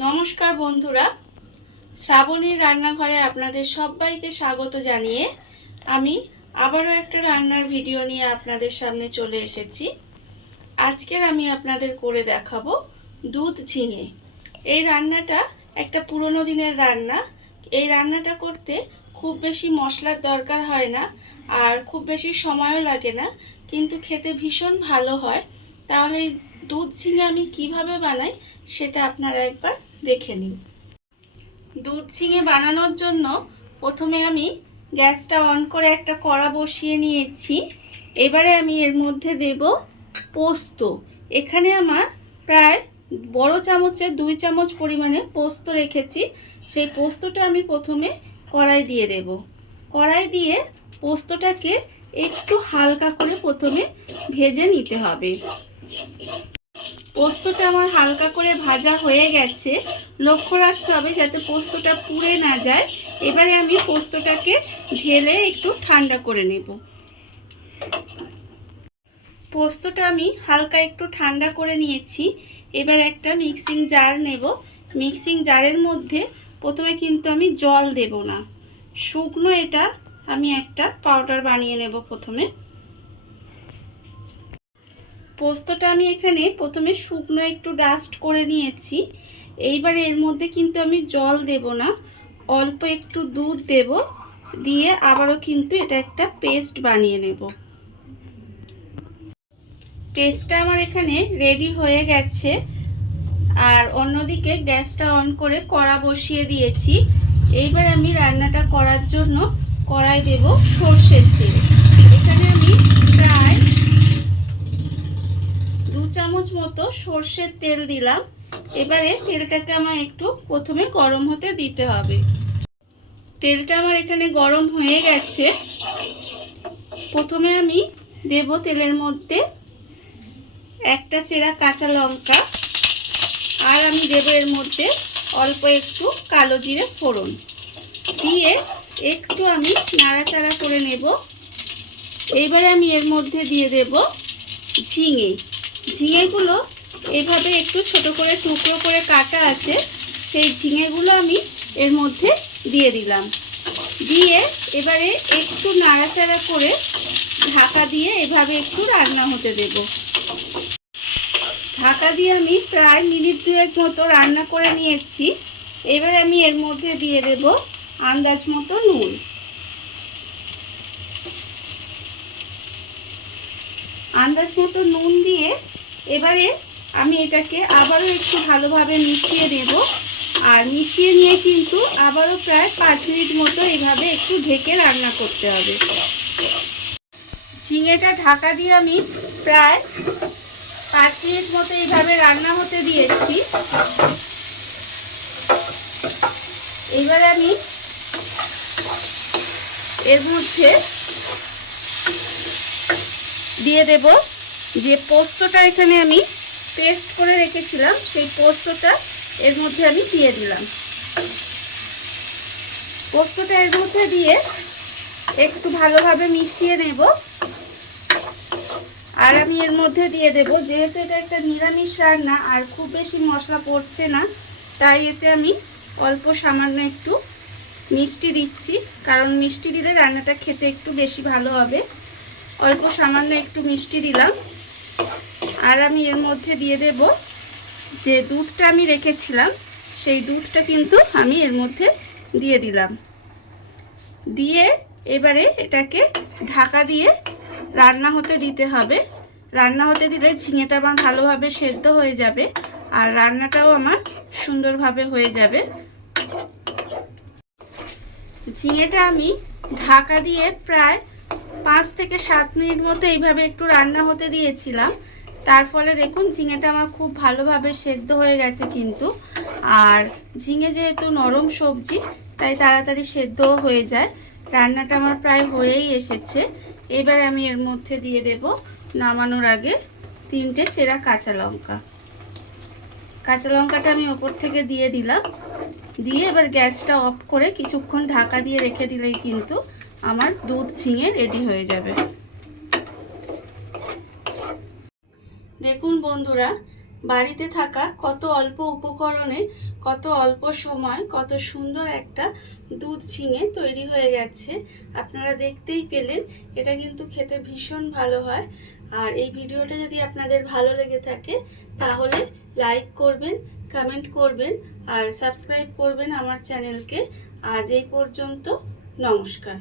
নমস্কার বন্ধুরা, শ্রাবণীর রান্নাঘরে আপনাদের সবাইকে স্বাগত জানিয়ে আমি আবারও একটা রান্নার ভিডিও নিয়ে আপনাদের সামনে চলে এসেছি। আজকের আমি আপনাদের করে দেখাবো দুধ ঝিঙে। এই রান্নাটা একটা পুরনো দিনের রান্না। এই রান্নাটা করতে খুব বেশি মশলার দরকার হয় না আর খুব বেশি সময়ও লাগে না, কিন্তু খেতে ভীষণ ভালো হয়। তাহলে এই দুধ ঝিঙে আমি কিভাবে বানাই সেটা আপনারা একবার দেখে নিন। দুধ ঝিঙে বানানোর জন্য প্রথমে আমি গ্যাসটা অন করে একটা কড়া বসিয়ে নিয়েছি। এবারে আমি এর মধ্যে দেব পোস্ত। এখানে আমার প্রায় বড় চামচের 2 চামচ পরিমাণে পোস্ত রেখেছি। সেই পোস্তটা আমি প্রথমে কড়াই দিয়ে দেব। কড়াই দিয়ে পোস্তটাকে একটু হালকা করে প্রথমে ভেজে নিতে হবে। পোস্তটা আমার হালকা করে ভাজা হয়ে গেছে। লক্ষ্য রাখতে হবে যাতে পোস্তটা পুড়ে না যায়। এবারে আমি পোস্তটাকে ঢেলে একটু ঠান্ডা করে নেব। পোস্তটা আমি হালকা একটু ঠান্ডা করে নিয়েছি। এবার একটা মিক্সিং জার নেব। মিক্সিং জারের মধ্যে প্রথমে কিন্তু আমি জল দেব না, শুকনো এটা আমি একটা পাউডার বানিয়ে নেব। প্রথমে পোস্তটা আমি এখানে প্রথমে শুকনো একটু ডাস্ট করে নিয়েছি। এইবারে এর মধ্যে কিন্তু আমি জল দেব না, অল্প একটু দুধ দেব, দিয়ে আবারও কিন্তু এটা একটা পেস্ট বানিয়ে নেব। পেস্টটা আমার এখানে রেডি হয়ে গেছে। আর অন্যদিকে গ্যাসটা অন করে কড়া বসিয়ে দিয়েছি। এইবার আমি রান্নাটা করার জন্য কড়াই দেব সর্ষের তেল। এখানে আমি প্রায় 2 চামচ মতো সর্ষের তেল দিলাম। এবারে তেলটাকে আমার একটু প্রথমে গরম হতে দিতে হবে। তেলটা আমার এখানে গরম হয়ে গেছে। প্রথমে আমি দেব তেলের মধ্যে একটা চেরা কাঁচা লঙ্কা, আর আমি দেব এর মধ্যে অল্প একটু কালো জিরে ফোড়ন দিয়ে একটু আমি নাড়াচাড়া করে নেব। এইবারে আমি এর মধ্যে দিয়ে দেব ঝিঙে। ঝিঙেগুলো এভাবে একটু ছোট করে টুকরো করে কাটা আছে, সেই ঝিঙেগুলো আমি এর মধ্যে দিয়ে দিলাম। দিয়ে এবারে একটু নাড়াচাড়া করে ঢাকা দিয়ে এভাবে একটু রান্না হতে দেব। ঢাকা দিয়ে আমি প্রায় মিনিট 2 মতো রান্না করে নিয়েছি। এবারে আমি এর মধ্যে দিয়ে দেব আন্দাজ মতো নুন। আন্দাজ মতো নুন দিয়ে এবারে আমি এটাকে আবারও একটু ভালোভাবে মিশিয়ে দেব। আর মিশিয়ে নিয়ে কিন্তু আবারও প্রায় 5 মিনিট মতো এইভাবে একটু ঢেকে রান্না করতে হবে। ঝিঙেটা ঢাকা দিয়ে আমি প্রায় 5 মিনিট মতো এইভাবে রান্না হতে দিয়েছি। এবারে আমি এর মধ্যে দিয়ে দেব যে পোস্তটা এখানে আমি পেস্ট করে রেখেছিলাম, সেই পোস্তটা এর মধ্যে আমি দিয়ে দিলাম। পোস্তটা এর মধ্যে দিয়ে একটু ভালোভাবে মিশিয়ে নেব। আর আমি এর মধ্যে দিয়ে দেব, যেহেতু এটা একটা নিরামিষ রান্না আর খুব বেশি মশলা পড়ছে না, তাই এতে আমি অল্প সামান্য একটু মিষ্টি দিচ্ছি, কারণ মিষ্টি দিলে রান্নাটা খেতে একটু বেশি ভালো হবে। অল্প সামান্য একটু মিষ্টি দিলাম। আর আমি এর মধ্যে দিয়ে দেব যে দুধটা আমি রেখেছিলাম, সেই দুধটা কিন্তু আমি এর মধ্যে দিয়ে দিলাম। দিয়ে এবারে এটাকে ঢাকা দিয়ে রান্না হতে দিতে হবে। রান্না হতে দিলে ঝিঙেটা আমার ভালোভাবে সেদ্ধ হয়ে যাবে আর রান্নাটাও আমার সুন্দরভাবে হয়ে যাবে। ঝিঙেটা আমি ঢাকা দিয়ে প্রায় 5 থেকে 7 মিনিট মতো এইভাবে একটু রান্না হতে দিয়েছিলাম। তার ফলে দেখুন ঝিঙেটা আমার খুব ভালোভাবে সেদ্ধ হয়ে গেছে কিন্তু। আর ঝিঙে যেহেতু নরম সবজি, তাই তাড়াতাড়ি সেদ্ধও হয়ে যায়। রান্নাটা আমার প্রায় হয়েই এসেছে। এবারে আমি এর মধ্যে দিয়ে দেব নামানোর আগে 3টে চেরা কাঁচা লঙ্কা। কাঁচা লঙ্কাটা আমি ওপর থেকে দিয়ে দিলাম। দিয়ে এবার গ্যাসটা অফ করে কিছুক্ষণ ঢাকা দিয়ে রেখে দিলেই কিন্তু আমার দুধ ঝিঙে রেডি হয়ে যাবে। দেখুন বন্ধুরা, বাড়িতে থাকা কত অল্প উপকরণে কত অল্প সময় কত সুন্দর একটা দুধ ঝিঙে তৈরি হয়ে গেছে। আপনারা দেখতেই পেলেন। এটা কিন্তু খেতে ভীষণ ভালো হয়। আর এই ভিডিওটা যদি আপনাদের ভালো লেগে থাকে তাহলে লাইক করবেন, কমেন্ট করবেন আর সাবস্ক্রাইব করবেন আমার চ্যানেলকে। আজ এই পর্যন্ত, নমস্কার।